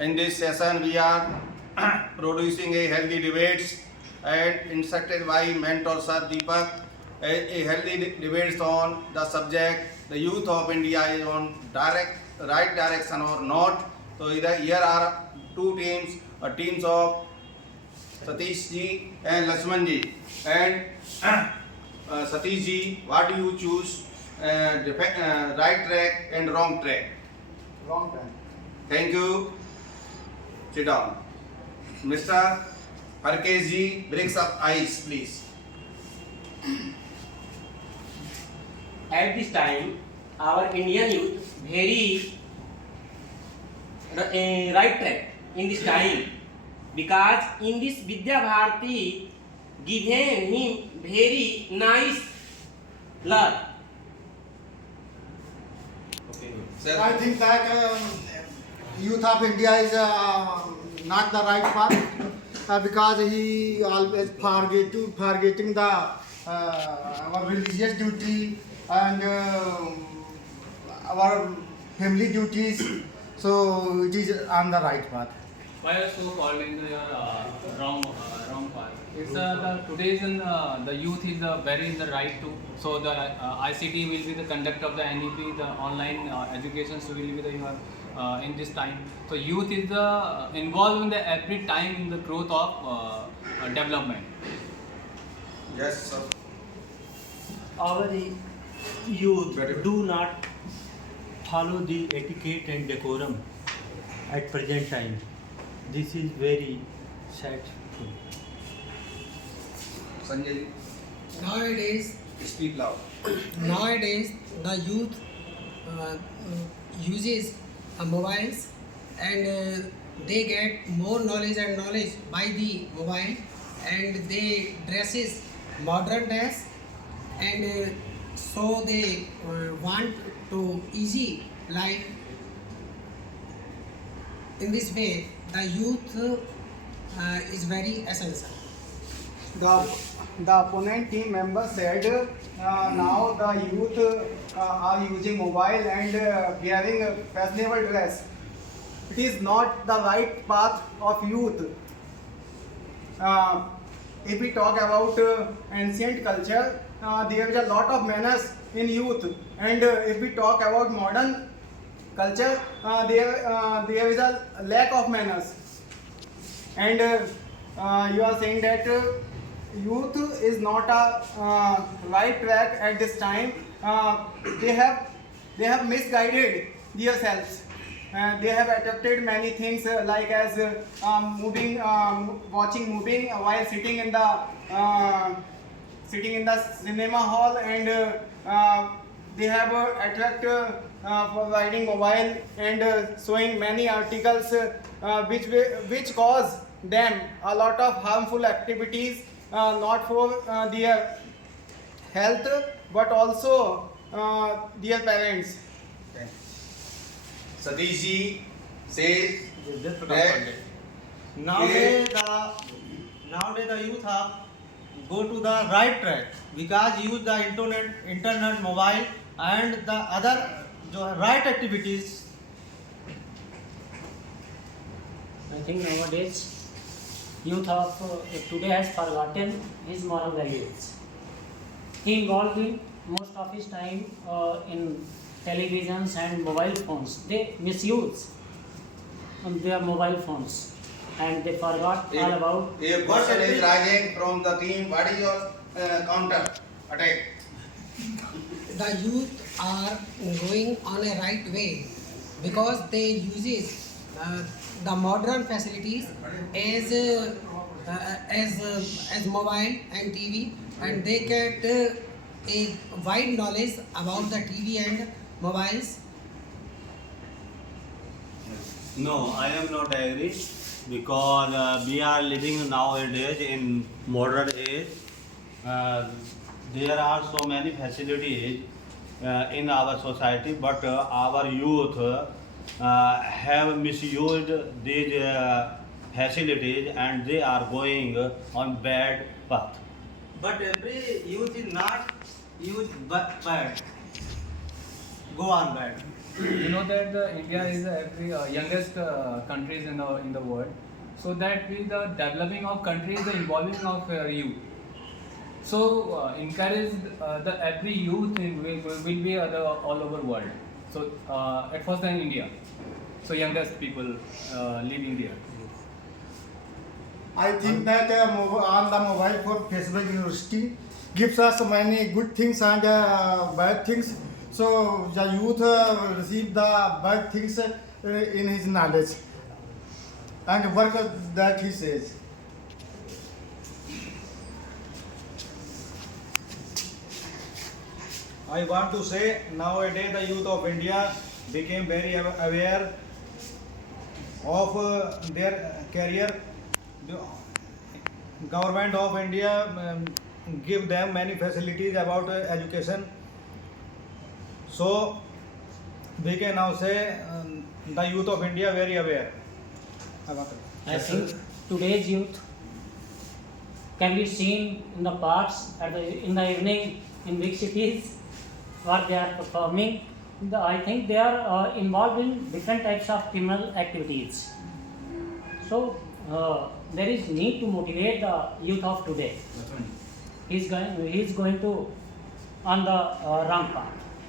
In this session, we are producing a healthy debates and instructed by mentor Sir Deepak. A healthy debates on the subject the youth of India is on right direction or not. So here are two teams, teams of Satish ji and Lakshman ji. And Satish ji, what do you choose? Right track and wrong track. Wrong time. Thank you. Sit down. Mr. Parkesh ji, breaks up ice, please. At this time, our Indian youth very right track in this time, because in this Vidya Bharati given him very nice learn. Okay. Sir. I think that youth of India is not the right path because he always forgetting the our religious duty and our family duties. So it is on the right path. Why are so called in the wrong path? It's the today's the youth is very in the right too. So the ICT will be the conduct of the NEP, the online education will be the in this time. So youth is the involved in the every time in the growth of development. Yes, sir. Our youth do not follow the etiquette and decorum at present time. This is very sad. Sanjay ji, Nowadays, speak loud. nowadays the youth uses mobiles and they get more knowledge and knowledge by the mobile, and they dresses modern dress, and so they want to easy life. In this way, the youth is very essential. The opponent team member said now the youth are using mobile and wearing a fashionable dress. It is not the right path of youth. If we talk about ancient culture, there is a lot of manners in youth, and if we talk about modern culture, there is a lack of manners. And you are saying that youth is not a right track at this time. They have misguided themselves. They have adopted many things like as watching moving while sitting in the cinema hall, and they have attracted providing mobile and showing many articles which cause them a lot of harmful activities, not for their health but also their parents. Okay. Satish ji says that Nowadays the youth have go to the right track because use the internet, mobile and the other right activities. I think nowadays youth of today has forgotten his moral values. He involved in most of his time in televisions and mobile phones. They misuse their mobile phones and they forgot all about. a question is rising from the team. What is your counter attack? The youth are going on a right way because they uses the modern facilities as mobile and TV, and they get a wide knowledge about the TV and mobiles. No, I am not agree because we are living nowadays in modern age. There are so many facilities in our society, but our youth have misused these facilities and they are going on bad path. But every youth is not use bad. Go on bad. you know that India is every youngest countries in the world. So that with the developing of countries, the involving of youth. So encourage the every youth will be the all over world. So at first in India, so youngest people living there. I think that on the mobile phone, Facebook University gives us many good things and bad things. So the youth receive the bad things in his knowledge and work that he says. I want to say nowadays the youth of India became very aware of their career. The government of India give them many facilities about education. So we can now say the youth of India very aware about it. I think today's youth can be seen in the parks in the evening in big cities where they are performing. I think they are involved in different types of criminal activities. So there is need to motivate the youth of today. He's going to on the wrong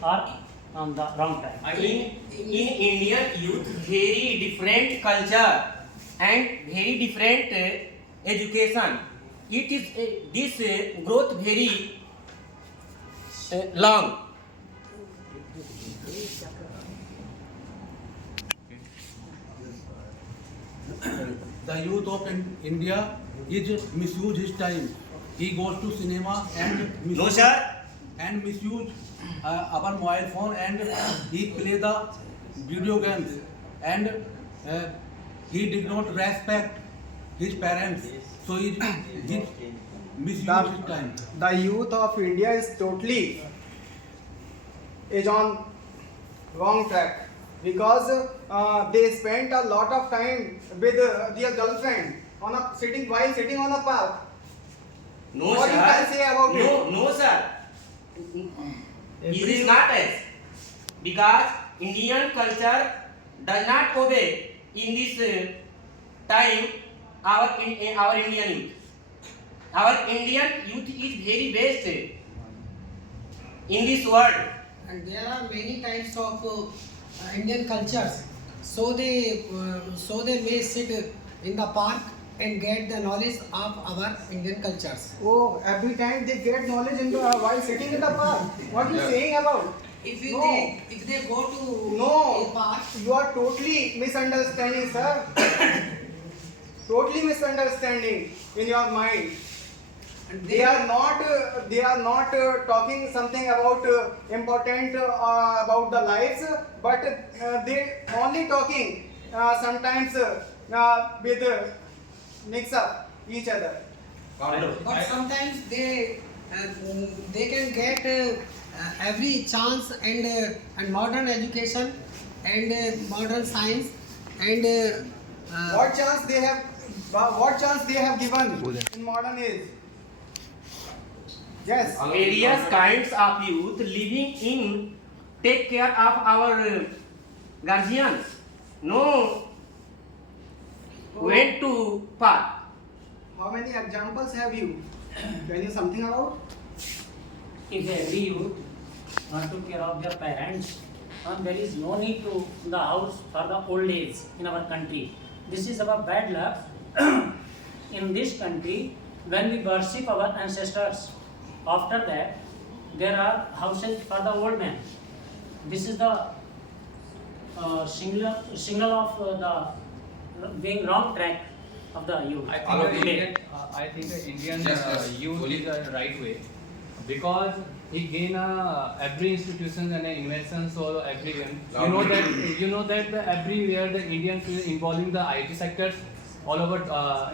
path or on the wrong track. In Indian youth, very different culture and very different education. It is this growth very long. The youth of India is misuse his time. He goes to cinema and misuse our mobile phone and he play the video games and he did not respect his parents. So he misuse his time. The youth of India is on wrong track because they spent a lot of time with their girlfriend while sitting on a park. No, What sir. you can say about it? No, sir. It is not as because Indian culture does not obey in this time our Indian youth. Our Indian youth is very best in this world. And there are many types of Indian cultures. So they may sit in the park and get the knowledge of our Indian cultures. Oh, every time they get knowledge while sitting in the park. What are you saying about? If they go to a park, You are totally misunderstanding, sir. Totally misunderstanding in your mind. and They are not talking something about important about the lives, but they only talking sometimes with mix up each other. but sometimes they can get every chance and modern education and modern science and What chance they have given in modern age? Yes. Various kinds of youth living in take care of our guardians. No went to park. How many examples have you? Can you something about? If every youth took care of their parents, there is no need to the house for the old age in our country. This is our bad luck. In this country, when we worship our ancestors, after that there are houses for the old men. This is the signal of the being wrong track of the youth. I think the Indian youth is the right way because he gain every institution and invention. So everywhere you know that everywhere the Indians is involving the IT sectors all over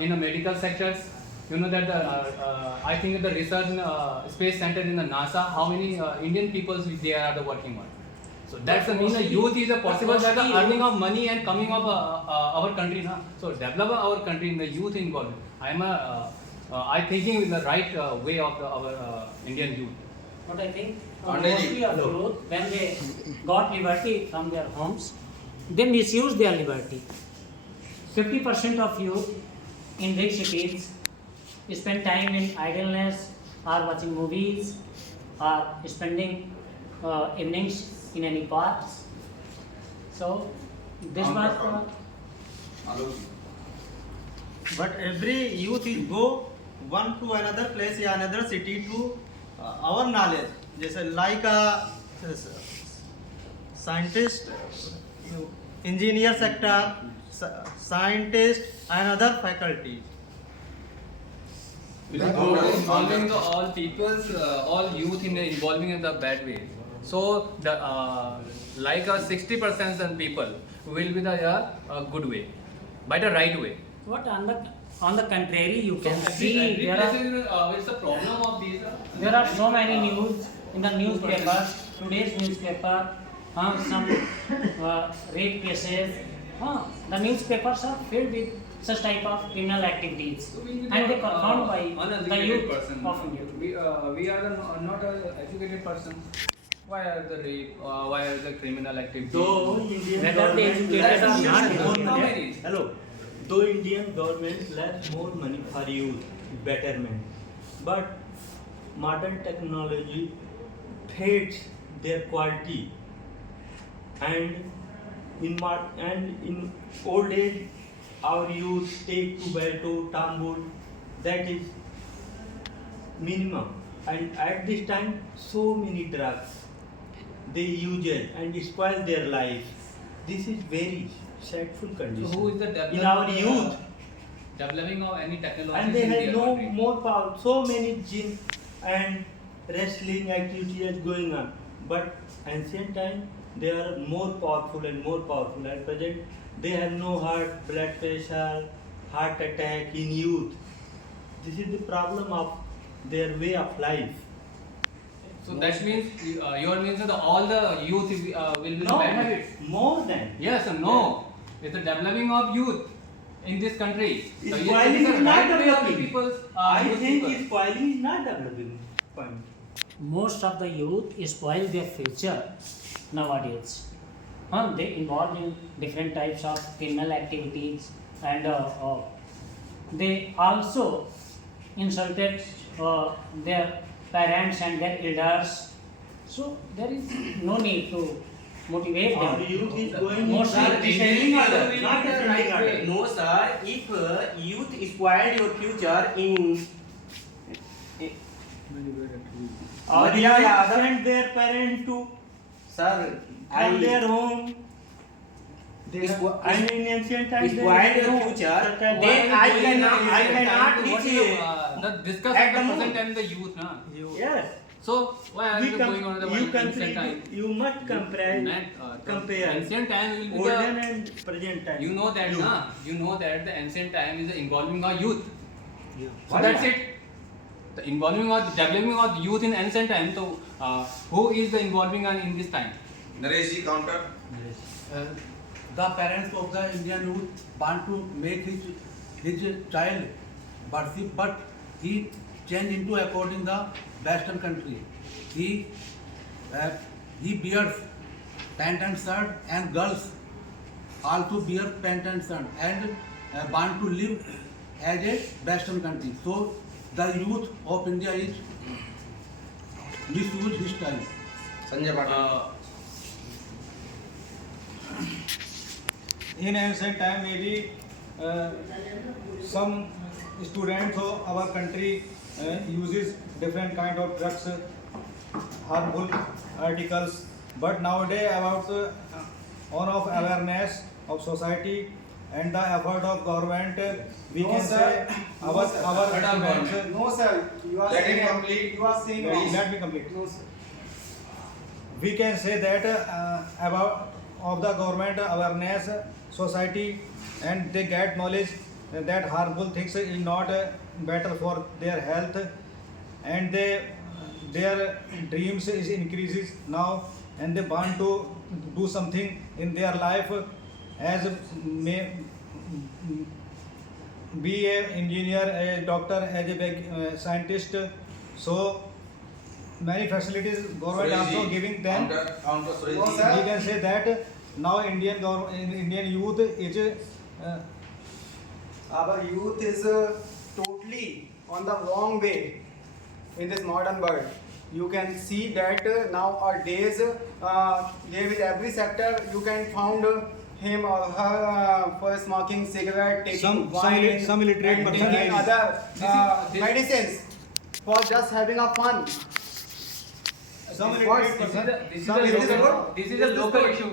in the medical sectors. You know that I think the research space center in the NASA, how many Indian people they are the working on. So that's the mean the youth is a possible that the earning of money and coming of our country. Na? So develop our country in the youth involved. I thinking with the right way of our Indian youth. But I think mostly of youth, when they got liberty from their homes, they misuse their liberty. 50% of youth in big cities spend time in idleness or watching movies or spending evenings in any parks. So this was But every youth is go one to another place या another city to our knowledge. जैसे like a scientist, engineer sector, scientist and other faculties. Involving the all peoples, all youth involving in the bad way. So the like 60% of people will be the good way, by the right way. what on the contrary you can So see every there place are is the problem of these. there are so many news in the newspapers, today's newspaper, some rape cases. The newspapers are filled with such type of criminal activities, and they confirmed by the uneducated youth person. of India. We are not an educated person. Why are the rape? Why are the criminal activities? Though Indian Whether they educated or government not lacks more educated. money, hello. Though Indian government lacks more money for youth betterment, but modern technology fades their quality, and in old age our youth take tobacco, tambul, that is minimum, and at this time so many drugs they use it and spoil their life. This is very sadful So condition who is the developer, in our youth, developing of any technology and they in have their no country? more power. So many gym and wrestling activities going on, but ancient time they are more powerful and more powerful. At present they have no heart, blood pressure, heart attack in youth. This is the problem of their way of life. So that means your means that all the youth will be No, bad habits. more than. Yes or no? It's the developing of youth in this country. So Spoiling it is is the not right way of the developing. people's, I youth think people. spoiling is not developing. Point. Most of the youth spoil their future nowadays. They involved in different types of criminal activities, and they also insulted their parents and their elders. So there is no need to motivate Our them. youth is going Mostly in descending order, will not be the ascending right order. way. No, sir. If youth spoil your future in Our Yeah, yeah, youth send their parents to sir, from their home. Spo- And in ancient times, spoil there is your no future, such a- then I cannot What reach you discuss at at the the present moment. time the youth, na? Yes. So why are We you com- going on the you ancient time? you must compare compare Ancient time will be olden the. and present time. You know that, Youth. na? You know that the ancient time is involving our youth. Yeah. So that's it. The involving or developing of youth in ancient time. So who is the involving in this time? Naresh ji, counter. The parents of the Indian youth want to make his child worship, but he changed into according the Western country. He bears pant and shirt, and girls also bear pant and shirt, and want to live as a Western country. So the youth of India is misuse his time. Sanjay Patil. In ancient time, maybe some students of our country uses different kind of drugs, harmful articles. But nowadays, about on of awareness of society and the effort of government, we No, can sir. say our students. No, sir. You are Let him saying complete. You are saying wrong. Let me complete. No, sir. We can say that about of the government awareness society, and they get knowledge that harmful things is not better for their health, and their dreams is increases now, and they want to do something in their life, as may be a engineer, a doctor, as a scientist. So many facilities government also giving them. Counter We can say that now Indian youth is our youth is totally on the wrong way in this modern world. You can see that nowadays there is every sector you can found him or her for smoking cigarette, taking wine, some illiterate and person taking is- other this- medicines for just having a fun. Some illiterate person. This is some a is this local. good? This is Is a this local good? issue.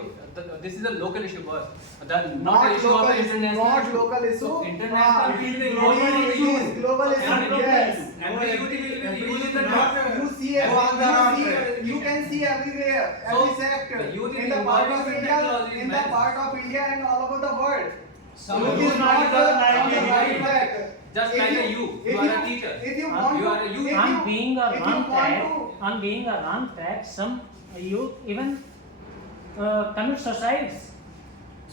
This is a local issue, boss. Not Not an issue of local an issue, international. not local issue. So international Ah, is the global issue. Global issue. Every Yes. Every youth will be using the Not- drug. You see, you can see everywhere, So, every sector. the youth is In the part involved of in India, technology in the man. part of India and all over the world. Some Youth youth is not not the on the right track. Just If like a you if are a teacher. If you want You to, are a youth. if On you- being a if you wrong want track, to- on being a wrong track, some youth even commit suicides.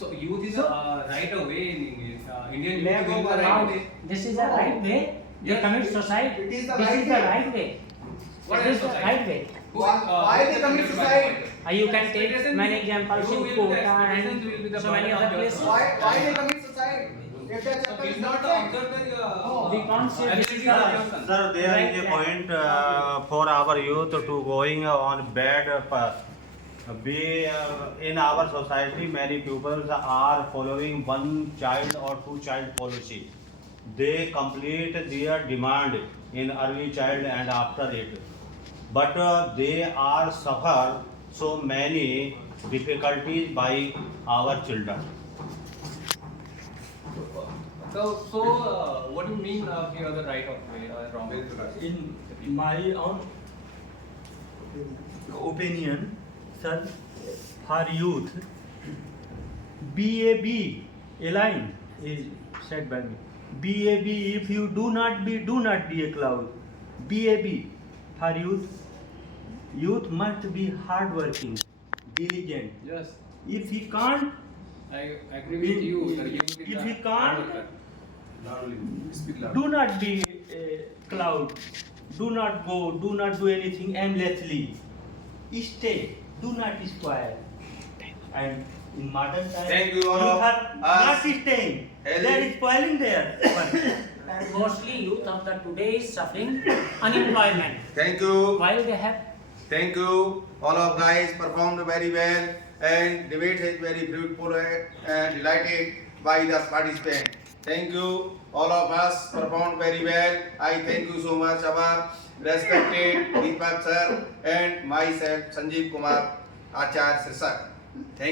So youth is right away in English. Indian May I youth go will be for right round? away. This is the right way. They Yes, commit it- suicide. it is the This right is the way. right way. What It is is the suicide? right way. Why they commit suicide? You can take many examples in Kota and so many other places. Why they commit suicide? If their chapter We is not not observe the We can't say this is the Sir, there right is a track. point for our youth to going on bad path. In our society, many pupils are following one child or two child policy. They complete their demand in early child and after it, but they are suffer so many difficulties by our children. So what do you mean here the right of way or wrong? In my own opinion, sir, for youth, BAB, a line is said by me. BAB, if you do not be a cloud. BAB, for youth must be hardworking, diligent. Yes, If he can't, I agree with you. The youth is if the he can't, hard worker. do not be a cloud. Do not go, do not do anything aimlessly. Stay, do not spoil. And in modern times, Thank you all youth of are not us. staying. Healthy. They are spoiling there. And mostly youth of the today is suffering unemployment. Thank you. While they have Thank you. All of guys performed very well and debate is very beautiful and delighted by the participant. Thank you. All of us performed very well. I thank you so much, our respected Deepak sir and myself, Sanjeev Kumar Acharya sir.